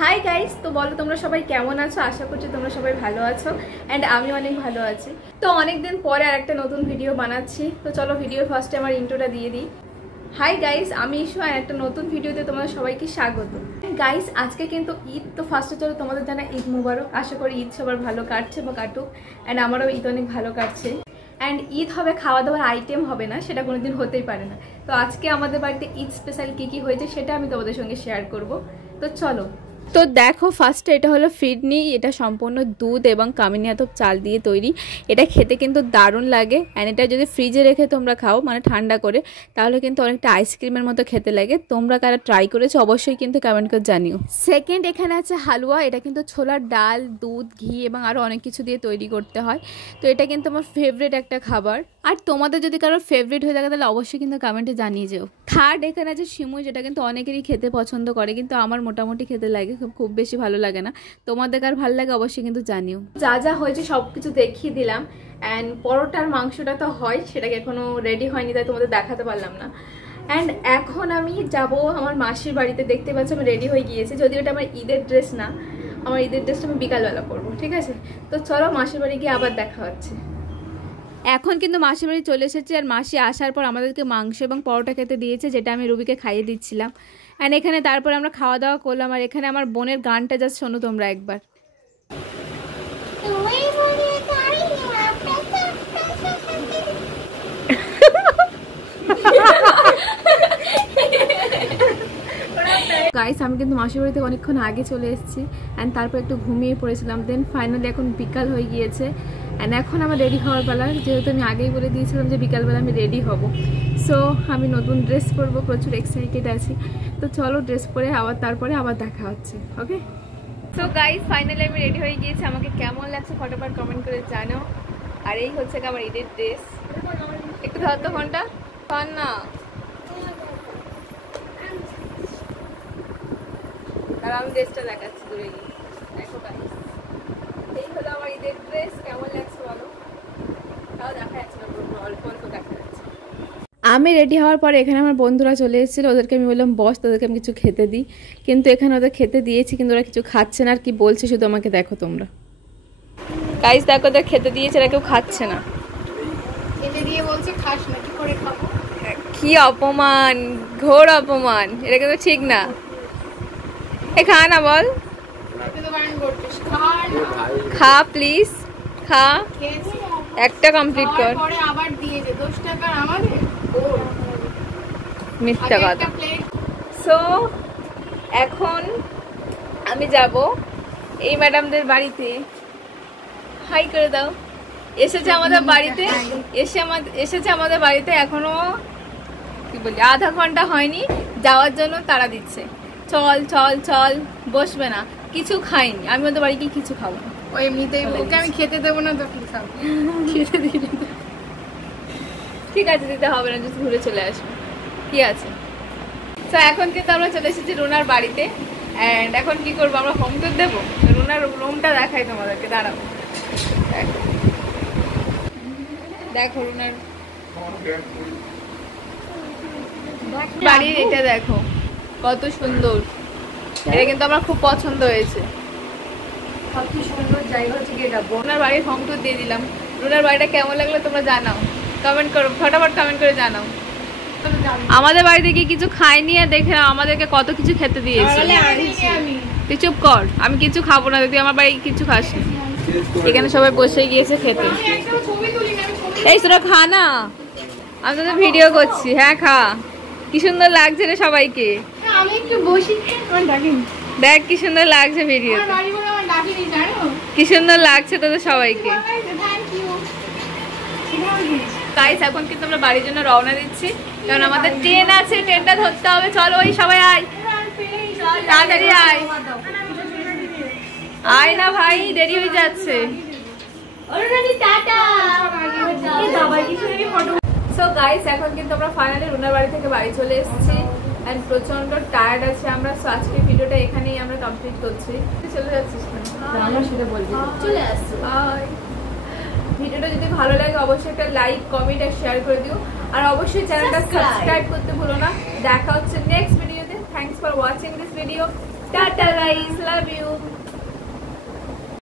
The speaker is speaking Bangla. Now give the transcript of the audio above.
হাই গাইস, তো বলো তোমরা সবাই কেমন আছো? আশা করছি তোমরা সবাই ভালো আছো অ্যান্ড আমি অনেক ভালো আছি। তো অনেকদিন পরে আর একটা নতুন ভিডিও বানাচ্ছি। তো চলো ভিডিওর ফার্স্টে আমার ইন্ট্রোটা দিয়ে দিই। হাই গাইস, আমি ইশু আর একটা নতুন ভিডিওতে তোমাদের সবাইকে স্বাগত। গাইস আজকে কিন্তু ঈদ, তো ফার্স্টে চলো তোমাদের জানা ঈদ মুবারক। আশা করি ঈদ সবার ভালো কাটছে বা কাটুক, অ্যান্ড আমারও ঈদ অনেক ভালো কাটছে। অ্যান্ড ঈদ হবে, খাওয়া দাওয়ার আইটেম হবে না, সেটা কোনোদিন হতেই পারে না। তো আজকে আমাদের বাড়িতে ঈদ স্পেশাল কী কী হয়েছে সেটা আমি তোমাদের সঙ্গে শেয়ার করব। তো চলো। তো দেখো ফার্স্টে এটা হলো ফিরনি, এটা সম্পূর্ণ দুধ এবং কামিনী আতপ চাল দিয়ে তৈরি। এটা খেতে কিন্তু দারুণ লাগে, অ্যান্ড এটা যদি ফ্রিজে রেখে তোমরা খাও মানে ঠান্ডা করে, তাহলে কিন্তু অনেকটা আইসক্রিমের মতো খেতে লাগে। তোমরা কারা ট্রাই করেছো অবশ্যই কিন্তু কমেন্ট করে জানিও। সেকেন্ড এখানে আছে হালুয়া, এটা কিন্তু ছোলার ডাল, দুধ, ঘি এবং আরও অনেক কিছু দিয়ে তৈরি করতে হয়। তো এটা কিন্তু আমার ফেভারিট একটা খাবার, আর তোমাদের যদি কারোর ফেভারিট হয়ে থাকে তাহলে অবশ্যই কিন্তু কমেন্টে জানিয়ে যেও। থার্ড এখানে আছে সিমুই, যেটা কিন্তু অনেকেরই খেতে পছন্দ করে, কিন্তু আমার মোটামুটি খেতে লাগে, খুব বেশি ভালো লাগে না। তোমাদের কার ভালো লাগে অবশ্যই কিন্তু জানিও। যা যা হয়েছে সব কিছু দেখিয়ে দিলাম, অ্যান্ড পরোটার মাংসটা তো হয়, সেটাকে এখনো রেডি হয়নি তাই তোমাদের দেখাতে পারলাম না। অ্যান্ড এখন আমি যাব আমার মাসির বাড়িতে। দেখতে পাচ্ছি আমি রেডি হয়ে গিয়েছি, যদিও এটা আমার ঈদের ড্রেস না, আমার ঈদের ড্রেসটা আমি বিকালবেলা পরবো, ঠিক আছে? তো চলো মাসির বাড়ি গিয়ে আবার দেখা হচ্ছে। এখন কিন্তু মাসির বাড়ি চলে এসেছি, আর মাসি আসার পর আমাদেরকে মাংস এবং পরোটা খেতে দিয়েছে, যেটা আমি রুবিকে খাইয়ে দিচ্ছিলাম। অ্যান্ড এখানে তারপরে আমরা খাওয়া দাওয়া করলাম, আর এখানে আমার বোনের গানটা জাস্ট শোনো তোমরা একবার। গাইস আমি কিন্তু মাসির বাড়িতে অনেকক্ষণ আগে চলে এসেছি, অ্যান্ড তারপর একটু ঘুমিয়ে পড়েছিলাম। দেন ফাইনালি এখন বিকাল হয়ে গিয়েছে, অ্যান্ড এখন আমার রেডি হওয়ার পালা। যেহেতু আমি আগেই বলে দিয়েছিলাম যে বিকালবেলা আমি রেডি হব, সো আমি নতুন ড্রেস পরবো, প্রচুর এক্সাইটেড আছি। তো চলো ড্রেস পরে তারপরে আবার দেখা হচ্ছে, ওকে? সো গাইস ফাইনালি আমি রেডি হয়ে গিয়েছি। আমাকে কেমন লাগছে ফটোফট কমেন্ট করে জানো। আর এই হচ্ছে আমার ঈদের ড্রেস। একটু ধর তো ফোনটা, ফোন না, আর আমি ড্রেসটা দেখাচ্ছি দূরে গিয়ে। দেখো গাইস, এই হলো আমার ঈদের ড্রেস। কেমন লাগছে বলো? তাও দেখা যাচ্ছে না, অল্প অল্প দেখা যাচ্ছে। আমি রেডি হওয়ার পরে এখানে আমার বন্ধুরা চলে এসেছিলো, ওদেরকে আমি বললাম বস তোদেরকে আমি কিছু খেতে দিই, কিন্তু এখানে ওদের খেতে দিয়েছি কিন্তু ওরা কিছু খাচ্ছে না। আর কি বলছে শুধু আমাকে দেখো তোমরা গাইস, দেখো ওদের খেতে দিয়েছে, এরা কেউ খাচ্ছে না। খেতে দিয়ে বলছে খাস না, কি করে খাবো? কি অপমান, ঘোর অপমান, এটা কিন্তু ঠিক না। এ খা না, বল খা প্লিজ, খা, একটা কমপ্লিট কর। আবার দিয়েছে 10 টাকা আমাদের, মিথ্যা কথা। সো এখন আমি যাব এই ম্যাডামদের বাড়িতে। হাই করে দাও। এসেছে আমাদের বাড়িতে, এসেছে আমাদের বাড়িতে, এখনো কি বলি আধা ঘন্টা হয়নি, যাওয়ার জন্য তারা দিচ্ছে। চল চল চল, বসবে না, কিছু খাইনি আমি, ওদের বাড়ি গিয়ে কিছু খাবো না। ওই এমনিতেই ওকে আমি খেতে দেবো না, তো কি খাবো? খেতে দিলে ঠিক আছে, দিতে হবে না, যদি ঘুরে চলে আসবো, কি আছে? তো এখন কিন্তু আমরা চলে এসেছি রুনার বাড়িতে, অ্যান্ড এখন কি করবো, আমরা হোম টুর দেবো। রুনার রুমটা দেখাই তোমাদেরকে, দাঁড়াও। দেখো রুনার বাড়ির এটা দেখো কত সুন্দর, এটা কিন্তু আমার খুব পছন্দ হয়েছে। কত সুন্দর জায়গা হচ্ছে এটা। রুনার বাড়ির হোম টুর দিয়ে দিলাম। রুনার বাড়িটা কেমন লাগলো তোমরা জানাও, কমেন্ট করো, ফটাফট কমেন্ট করে জানাও। আমাদের বাড়িতে গিয়ে কিছু খাইনি, আর দেখে আমাদেরকে কত কিছু খেতে দিয়েছে। তুই চুপ কর, আমি কিছু খাবো না, তুই আমার বাড়ি কিছু খাস না। এখানে সবাই বসে গিয়েছে খেতে। এই তোরা খা না, আমি তোদের ভিডিও করছি। হ্যাঁ খা, কি সুন্দর লাগছে রে সবাইকে। আমি একটু বসি, দেখ কি সুন্দর লাগছে ভিডিও, কি সুন্দর লাগছে তোদের সবাইকে। গাইস এখন কিন্তু আমরা বাড়ির জন্য রওনা দিচ্ছি, কারণ আমাদের ট্রেন আছে, ট্রেনটা ধরতে হবে। চলো ওই সবাই আয়, তাড়াতাড়ি আয়, আয় না ভাই, দেরি হয়ে যাচ্ছে। সো গাইস এখন কিন্তু আমরা ফাইনালি রুনার বাড়ি থেকে বাড়ি চলে এসেছি, এন্ড প্রচন্ড টায়ার্ড আছে আমরা। সো আজকের ভিডিওটা এখানেই আমরা কমপ্লিট করছি। চলে যাচ্ছিস না, আমরা সেটা বলবি, চলে আসছি। ভিডিওটা যদি ভালো লাগে অবশ্যই একটা লাইক, কমেন্ট আর শেয়ার করে দিও, আর অবশ্যই চ্যানেলটা সাবস্ক্রাইব করতে ভুলো না। দেখা হচ্ছে নেক্সট ভিডিওতে। Thanks for watching this video. Tata guys, love you.